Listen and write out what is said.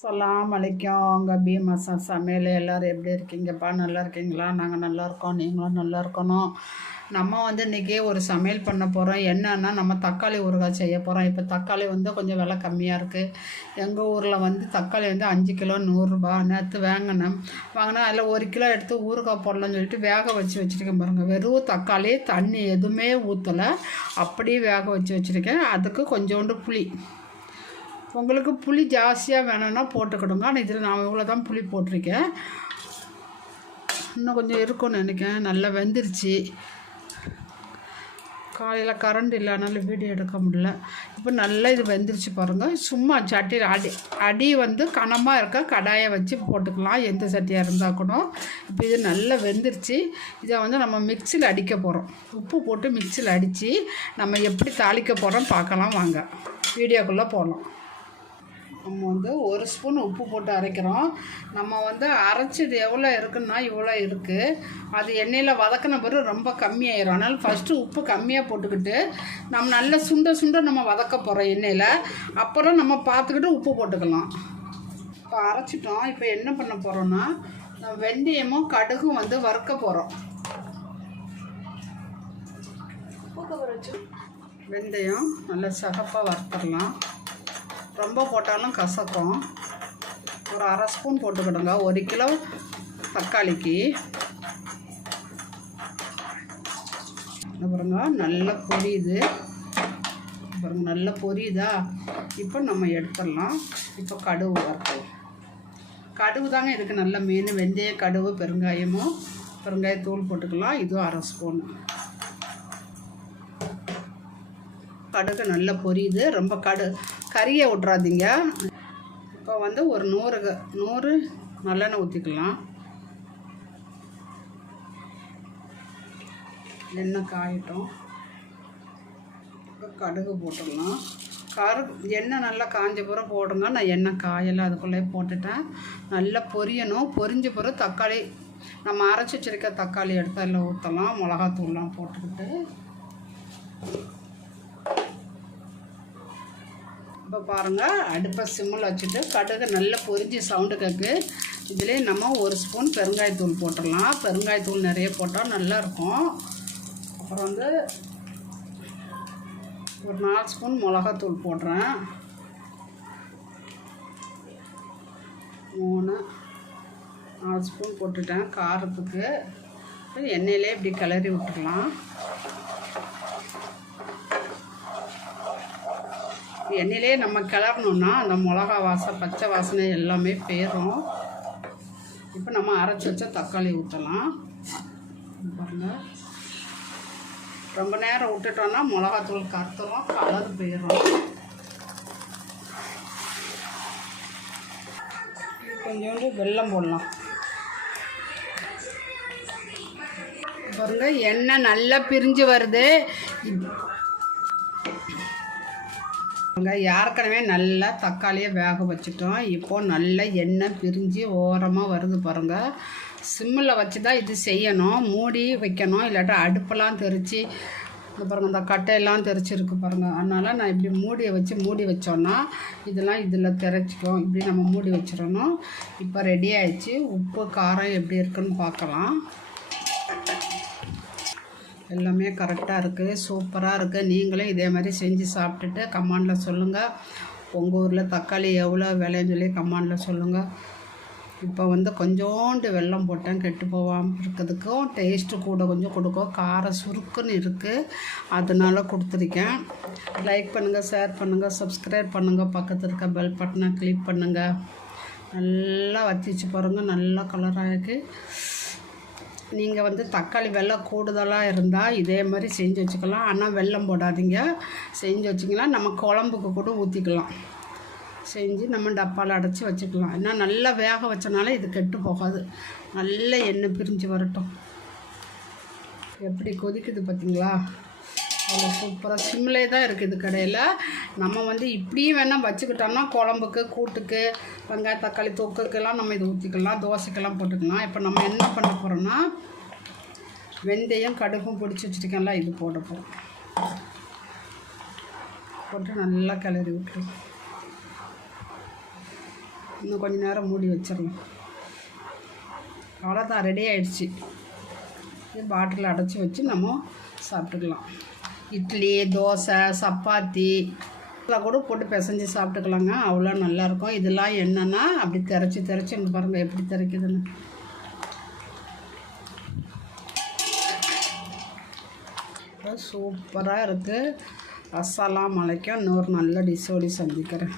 சலாம் அலைக்கும் அவங்க மசா சமையல் எல்லோரும் எப்படி இருக்கீங்கப்பா? நல்லா இருக்கீங்களா? நாங்கள் நல்லா இருக்கோம் நீங்களும் நல்லா இருக்கணும். நம்ம வந்து இன்றைக்கி ஒரு சமையல் பண்ண போகிறோம் என்னன்னா நம்ம தக்காளி ஊறுகாய் செய்ய போகிறோம் இப்போ தக்காளி வந்து கொஞ்சம் விலை கம்மியாக இருக்குது எங்கள் ஊரில் வந்து தக்காளி வந்து அஞ்சு கிலோ நூறுரூபா நேற்று வாங்கினேன் வாங்கினா அதில் ஒரு கிலோ எடுத்து ஊறுகாய் போடலாம்னு சொல்லிட்டு வேக வச்சு வச்சுருக்கேன் பாருங்கள் வெறும் தக்காளி தண்ணி எதுவுமே ஊற்றலை அப்படியே வேக வச்சு வச்சுருக்கேன். அதுக்கு கொஞ்சோண்டு புளி. உங்களுக்கு புளி ஜாஸ்தியாக வேணும்னா போட்டுக்கிடுங்க. ஆனால் இதில் நான் இவ்வளோ தான் புளி போட்டிருக்கேன். இன்னும் கொஞ்சம் இருக்கும்னு நினைக்கிறேன். நல்லா வெந்துருச்சு. காலையில் கரண்ட் இல்லைனாலும் வீடியோ எடுக்க முடியல. இப்போ நல்லா இது வெந்துருச்சு பாருங்கள் சும்மா சட்டியில் அடி அடி வந்து கனமாக இருக்க கடாயை வச்சு போட்டுக்கலாம். எந்த சட்டியாக இருந்தால் கூட. இப்போ இது நல்லா வெந்துருச்சு. இதை வந்து நம்ம மிக்சியில் அடிக்க போகிறோம் உப்பு போட்டு மிக்சியில் அடித்து நம்ம எப்படி தாளிக்க போகிறோம் பார்க்கலாம் வாங்க. வீடியோக்குள்ளே போகலாம் நம்ம வந்து ஒரு ஸ்பூன் உப்பு போட்டு அரைக்கிறோம். நம்ம வந்து அரைச்சது எவ்வளோ இருக்குன்னா இவ்வளோ இருக்குது அது எண்ணெயில் வதக்கின பிறகு ரொம்ப கம்மியாயிரும். அதனால் ஃபஸ்ட்டு உப்பு கம்மியாக போட்டுக்கிட்டு நம்ம நல்ல சுண்ட சுண்ட நம்ம வதக்க போகிறோம் எண்ணெயில். அப்புறம் நம்ம பார்த்துக்கிட்டு உப்பு போட்டுக்கலாம். இப்போ அரைச்சிட்டோம். இப்போ என்ன பண்ண போகிறோன்னா வெந்தயமும் கடுகும் வந்து வறுக்க போகிறோம் வெந்தயம் நல்லா சகப்பாக வறுத்துடலாம். ரொம்ப போட்டாலும் கசக்கும். ஒரு அரை ஸ்பூன் போட்டுக்கிடுங்க. ஒரு கிலோ தக்காளிக்கு. பாருங்க நல்லா பொரியுது. பாருங்க நல்லா பொரியுதா? இப்போ நம்ம எடுத்துடலாம். இப்போ கடுகு வறுக்கலாம் கடுகு தாங்க இதுக்கு நல்ல மீன் வெந்தய கடுகு பெருங்காயமும் பெருங்காயத்தூள் போட்டுக்கலாம். இதுவும் அரை ஸ்பூன். கடுகு நல்லா பொரியுது. ரொம்ப கடு கறியை விட்றாதீங்க. இப்போ வந்து ஒரு நூறு க- நூறு நல்லெண்ணெய் ஊற்றிக்கலாம் எண்ணெய் காயட்டும். இப்போ கடுகு போட்டுடலாம். கரு எண்ணெய் நல்லா காஞ்ச பிறகு போடுங்க. நான் எண்ணெய் காயெல்லாம் அதுக்குள்ளே போட்டுட்டேன். நல்லா பொரியணும். பொரிஞ்ச பிறகு தக்காளி நம்ம அரைச்சி வச்சுருக்க தக்காளி எடுத்து அதில் ஊற்றலாம் மிளகாத்தூள்லாம் போட்டுக்கிட்டு. இப்போ பாருங்கள் அடுப்பை சிம்மில் வச்சுட்டு கடுகு நல்லா பொரிஞ்சு சவுண்டு கேட்கு இதிலே நம்ம ஒரு ஸ்பூன் பெருங்காயத்தூள் போட்டுடலாம். பெருங்காயத்தூள் நிறைய போட்டால் நல்லா இருக்கும். அப்புறம் வந்து ஒரு நாலு ஸ்பூன் மிளகாத்தூள் போடுறேன். மூணு நாலு ஸ்பூன் போட்டுட்டேன் காரத்துக்கு. எண்ணெயிலே இப்படி கிளறி விட்டுக்கலாம் எண்ணெயிலே நம்ம கிளறணுன்னா அந்த மிளகா வாசம் பச்சை வாசனை எல்லாமே போயிடும். இப்போ நம்ம அரைச்சி வச்ச தக்காளி ஊற்றலாம் பாருங்க. ரொம்ப நேரம் விட்டுட்டோன்னா மிளகாத்தூள் கருத்துறோம் கலர் போயிடும். கொஞ்சோண்டு வெல்லம் போடலாம். பாருங்க எண்ணெய் நல்லா பிரிஞ்சு வருது. இப்- ஏற்கனவே நல்லா தக்காளியை வேக வச்சுட்டோம். இப்போ நல்லா எண்ணெய் பிரிஞ்சு ஓரமாக வருது பாருங்கள் சிம்மில் வச்சு தான் இது செய்யணும். மூடி வைக்கணும். இல்லாட்டா அடுப்பெல்லாம் தெரித்து இந்த பாருங்கள் இந்த கட்டையெல்லாம் தெரிச்சிருக்கு பாருங்கள் அதனால் நான் இப்படி மூடியை வச்சு மூடி வச்சோன்னா இதெல்லாம் இதில் தெரிச்சிக்கும். இப்படி நம்ம மூடி வச்சிடணும். இப்போ ரெடி ஆயிடுச்சு. உப்பு காரம் எப்படி இருக்குன்னு பார்க்கலாம். எல்லாமே கரெக்டாக இருக்குது சூப்பராக இருக்குது நீங்களும் இதே மாதிரி செஞ்சு சாப்பிட்டுட்டு கமாண்டில் சொல்லுங்கள் உங்கள் ஊரில் தக்காளி எவ்வளோ விலைன்னு சொல்லி கமாண்டில் சொல்லுங்கள் இப்போ வந்து கொஞ்சோண்டு வெள்ளம் போட்டேன். கெட்டு போகாமல் இருக்கிறதுக்கும் டேஸ்ட்டு கூட கொஞ்சம் கொடுக்கும். காரம் சுருக்குன்னு இருக்குது அதனால கொடுத்துருக்கேன். லைக் பண்ணுங்கள் ஷேர் பண்ணுங்கள் சப்ஸ்கிரைப் பண்ணுங்கள் பக்கத்தில் இருக்க பெல் பட்டனை கிளிக் பண்ணுங்கள் நல்லா வத்திச்சு பாருங்கள் நல்லா கலராக இருக்குது நீங்கள் வந்து தக்காளி வெள்ளம் கூடுதலாக இருந்தால் இதே மாதிரி செஞ்சு வச்சுக்கலாம். ஆனால் வெல்லம் போடாதீங்க. செஞ்சு வச்சிங்கன்னா நம்ம குழம்புக்கு கூட ஊற்றிக்கலாம் செஞ்சு நம்ம டப்பாவில் அடைச்சி வச்சுக்கலாம். ஏன்னா நல்லா வேக வச்சனால இது கெட்டு போகாது. நல்ல எண்ணெய் பிரிஞ்சு வரட்டும். எப்படி கொதிக்குது பார்த்தீங்களா அவ்வளோ சூப்பராக சிம்லே தான் இருக்குது கடையில். நம்ம வந்து இப்படியும் வேணால் வச்சுக்கிட்டோம்னா குழம்புக்கு கூட்டுக்கு வெங்காயம் தக்காளி தொக்குக்கெல்லாம் நம்ம இதை ஊற்றிக்கலாம் தோசைக்கெல்லாம் போட்டுக்கலாம். இப்போ நம்ம என்ன பண்ண போகிறோம்னா வெந்தயம் கடுகும் பிடிச்சி வச்சுருக்கேன்ல இது போட போகிறோம் போட்டு நல்லா கிளறி விட்டுருவோம் இன்னும் கொஞ்சம் நேரம் மூடி வச்சிடலாம் அவ்வளோதான் ரெடி ஆயிடுச்சு. பாட்டில் அடைச்சி வச்சு நம்ம சாப்பிட்டுக்கலாம். இட்லி தோசை சப்பாத்தி இதெல்லாம் கூட போட்டு பிசைஞ்சு சாப்பிட்டுக்கலாங்க. அவ்வளோ நல்லாயிருக்கும். இதெல்லாம் என்னென்னா அப்படி திறச்சி திறச்சி இங்கே பாருங்கள் எப்படி திரைக்குதுன்னு சூப்பராக இருக்குது ரசலாம் மலைக்கும். இன்னொரு நல்ல டிஷ்ஷோடி சந்திக்கிறேன்.